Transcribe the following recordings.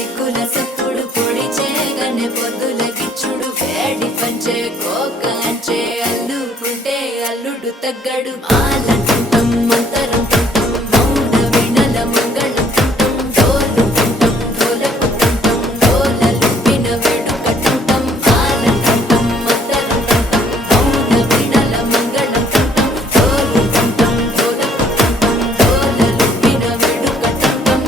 సిగ్గుల సప్పుడు పొడి చేయగానే పొద్దుల గిచ్చుడు వేడి పంచే కోక అంచే అల్లుకుంటే అల్లుడు తగ్గడు మాలంటుంటాం మంతరం తుంటాం మౌన వినల మంగళం తుంటాం డోలు తుంటాం డోలకు తుంటాం డోలలు విన వేడుక తుంటాం మాలంటుంటాం మంతరం తుంటాం మౌన వినల మంగళం తుంటాం డోలు తుంటాం డోలకు తుంటాం డోలలు విన వేడుక తుంటాం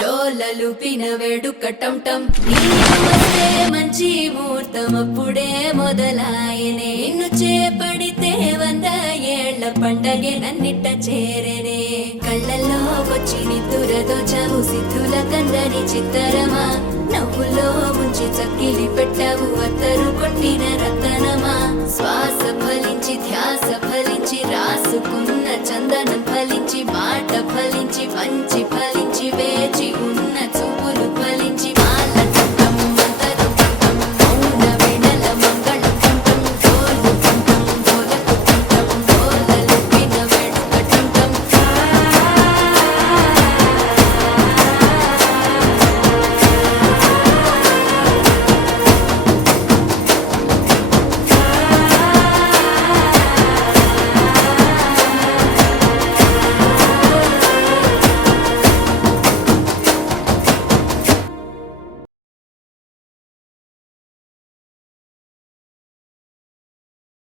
డోలలుపిన వేడుక టంటం నీవు వస్తే మంచి ముహూర్తం అప్పుడే మొదలాయనే నిన్ను చేపడితే 100 ఏళ్ల పండగే నన్నిట్ట చేరనే కళ్ళల్లో వచ్చి నిద్దురదోచావు సిద్ధుల కందని చిత్తరమా నవ్వులో ముంచి చక్కిలి పెట్టావు అత్తరు కొట్టిన రతనమా శ్వాస ఫలించి ధ్యాస ఫలించి రాసుకున్న చందనం ఫలించి మాట ఫలించి మంచి